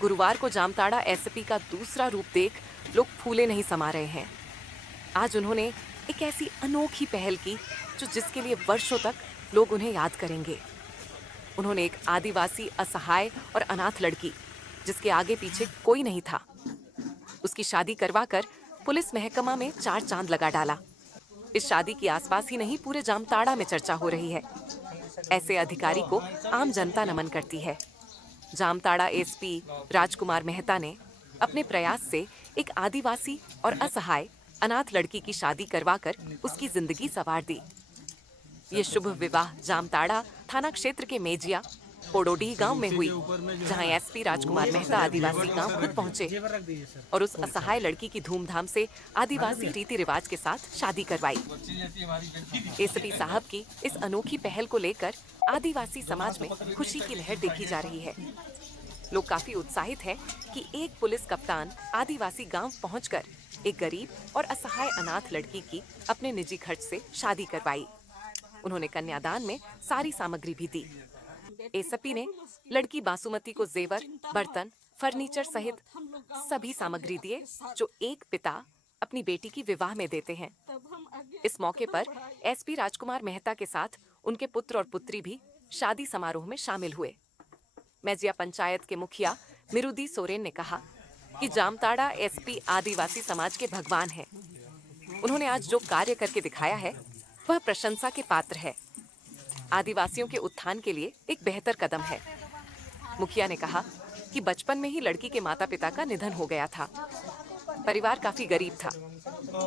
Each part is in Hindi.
गुरुवार को जामताड़ा एसपी का दूसरा रूप देख लोग फूले नहीं समा रहे हैं। आज उन्होंने एक ऐसी अनोखी पहल की जो जिसके लिए वर्षों तक लोग उन्हें याद करेंगे। उन्होंने एक आदिवासी असहाय और अनाथ लड़की जिसके आगे पीछे कोई नहीं था, उसकी शादी करवाकर पुलिस महकमा में 4 चांद लगा डाला। इस शादी की आसपास ही नहीं पूरे जामताड़ा में चर्चा हो रही है। ऐसे अधिकारी को आम जनता नमन करती है। जामताड़ा एसपी राजकुमार मेहता ने अपने प्रयास से एक आदिवासी और असहाय अनाथ लड़की की शादी करवाकर उसकी जिंदगी संवार दी। ये शुभ विवाह जामताड़ा थाना क्षेत्र के मेजिया पोडोडीह गांव में हुई, जहां एसपी राजकुमार मेहता आदिवासी गांव खुद पहुंचे और उस असहाय लड़की की धूमधाम से आदिवासी रीति रिवाज के साथ शादी करवाई। एसपी साहब की इस अनोखी पहल को लेकर आदिवासी समाज में खुशी की लहर देखी जा रही है। लोग काफी उत्साहित हैं कि एक पुलिस कप्तान आदिवासी गांव पहुंचकर एक गरीब और असहाय अनाथ लड़की की अपने निजी खर्च से शादी करवाई। उन्होंने कन्यादान में सारी सामग्री भी दी। एसपी ने लड़की बासुमती को जेवर, बर्तन, फर्नीचर सहित सभी सामग्री दिए जो एक पिता अपनी बेटी की विवाह में देते हैं। इस मौके पर एसपी राजकुमार मेहता के साथ उनके पुत्र और पुत्री भी शादी समारोह में शामिल हुए। मेजिया पंचायत के मुखिया मिरुदी सोरेन ने कहा कि जामताड़ा एसपी आदिवासी समाज के भगवान हैं। उन्होंने आज जो कार्य करके दिखाया है वह प्रशंसा के पात्र है। आदिवासियों के उत्थान के लिए एक बेहतर कदम है। मुखिया ने कहा कि बचपन में ही लड़की के माता पिता का निधन हो गया था। परिवार काफी गरीब था।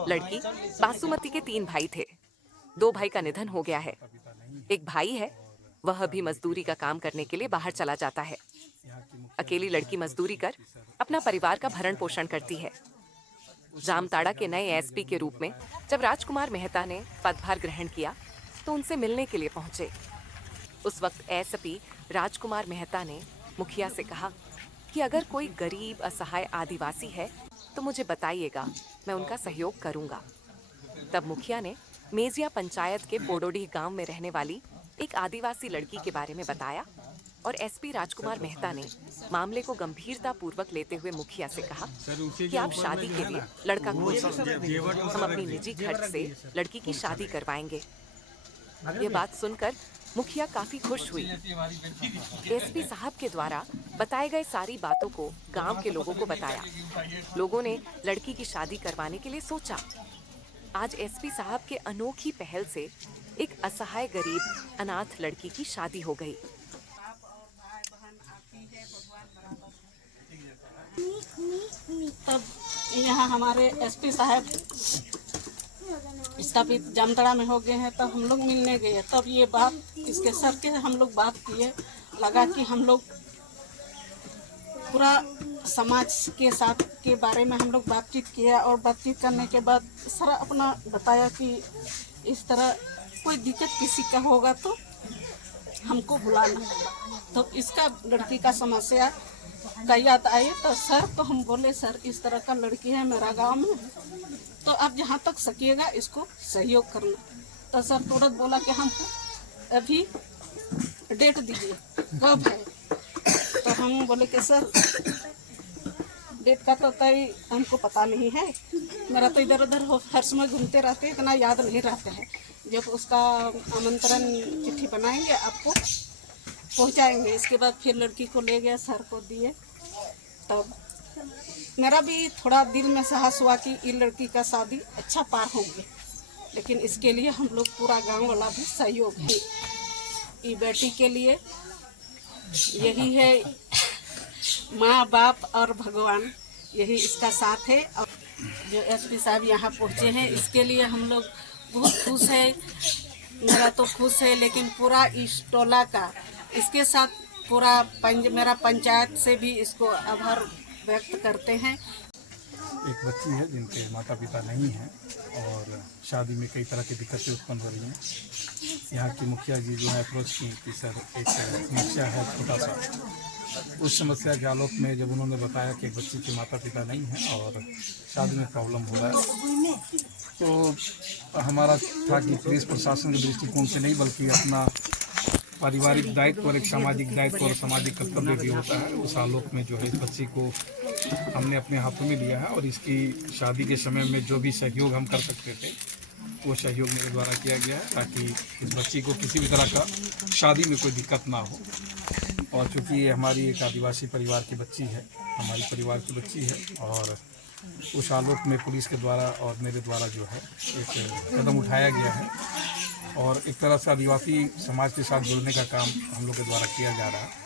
लड़की बासुमती के 3 भाई थे। 2 भाई का निधन हो गया है। एक भाई है, वह भी मजदूरी का काम करने के लिए बाहर चला जाता है। अकेली लड़की मजदूरी कर अपना परिवार का भरण पोषण करती है। जामताड़ा के नए एसपी के रूप में जब राजकुमार मेहता ने पदभार ग्रहण किया तो उनसे मिलने के लिए पहुंचे। उस वक्त एसपी राजकुमार मेहता ने मुखिया से कहा कि अगर कोई गरीब असहाय आदिवासी है तो मुझे बताइएगा, मैं उनका सहयोग करूंगा। तब मुखिया ने मेजिया पंचायत के पोडोडीह गांव में रहने वाली एक आदिवासी लड़की के बारे में बताया और एसपी राजकुमार मेहता ने मामले को गंभीरता पूर्वक लेते हुए मुखिया से कहा कि आप शादी के लिए लड़का खोजिए, हम अपनी निजी खर्च से लड़की की शादी करवाएंगे। ये बात सुनकर मुखिया काफी खुश हुई। एसपी साहब के द्वारा बताए गए सारी बातों को गांव के लोगों को बताया। लोगों ने लड़की की शादी करवाने के लिए सोचा। आज एसपी साहब के अनोखी पहल से एक असहाय गरीब अनाथ लड़की की शादी हो गई। तब यहाँ हमारे एसपी साहब स्थापित जामताड़ा में हो गए हैं, तब हम लोग मिलने गए। तब ये बात इसके सर के हम लोग बात किए, लगा कि हम लोग पूरा समाज के साथ के बारे में हम लोग बातचीत किया और बातचीत करने के बाद सर अपना बताया कि इस तरह कोई दिक्कत किसी का होगा तो हमको बुलाना। तो इसका लड़की का समस्या का याद आई तो सर को हम बोले, सर इस तरह का लड़की है मेरा गांव में, तो आप जहाँ तक सकिएगा इसको सहयोग करना। तो सर तुरंत बोला कि हम अभी डेट दीजिए कब है। तो हम बोले कि सर डेट का तो तय हमको पता नहीं है, मेरा तो इधर उधर हर समय घूमते रहते, इतना याद नहीं रहता है। जब उसका आमंत्रण चिट्ठी बनाएंगे आपको पहुंचाएंगे। इसके बाद फिर लड़की को ले गया, सर को दिए। तब मेरा भी थोड़ा दिल में साहस हुआ कि ये लड़की का शादी अच्छा पार होगी, लेकिन इसके लिए हम लोग पूरा गांव वाला भी सहयोग है। ये बेटी के लिए यही है, माँ बाप और भगवान यही इसका साथ है। और जो एसपी साहब यहाँ पहुँचे हैं इसके लिए हम लोग बहुत खुश है। मेरा तो खुश है, लेकिन पूरा इस टोला का इसके साथ पूरा मेरा पंचायत से भी इसको आभार व्यक्त करते हैं। एक बच्ची है जिनके माता पिता नहीं हैं और शादी में कई तरह की दिक्कतें उत्पन्न हो रही हैं। यहाँ की मुखिया जी जो है अप्रोच की कि सर एक समस्या है छोटा सा। उस समस्या के आलोक में जब उन्होंने बताया कि एक बच्ची के माता पिता नहीं हैं और शादी में प्रॉब्लम हो रहा है, तो हमारा था कि पुलिस प्रशासन के दृष्टिकोण से नहीं बल्कि अपना पारिवारिक दायित्व और एक सामाजिक दायित्व और सामाजिक कर्तव्य भी होता है। उस आलोक में जो है इस बच्ची को हमने अपने हाथों में लिया है और इसकी शादी के समय में जो भी सहयोग हम कर सकते थे वो सहयोग मेरे द्वारा किया गया है, ताकि इस बच्ची को किसी भी तरह का शादी में कोई दिक्कत ना हो। और चूँकि ये हमारी एक आदिवासी परिवार की बच्ची है, हमारी परिवार की बच्ची है, और उस आलोक में पुलिस के द्वारा और मेरे द्वारा जो है एक कदम उठाया गया है और एक तरह से आदिवासी समाज के साथ जुड़ने का काम हम लोग के द्वारा किया जा रहा है।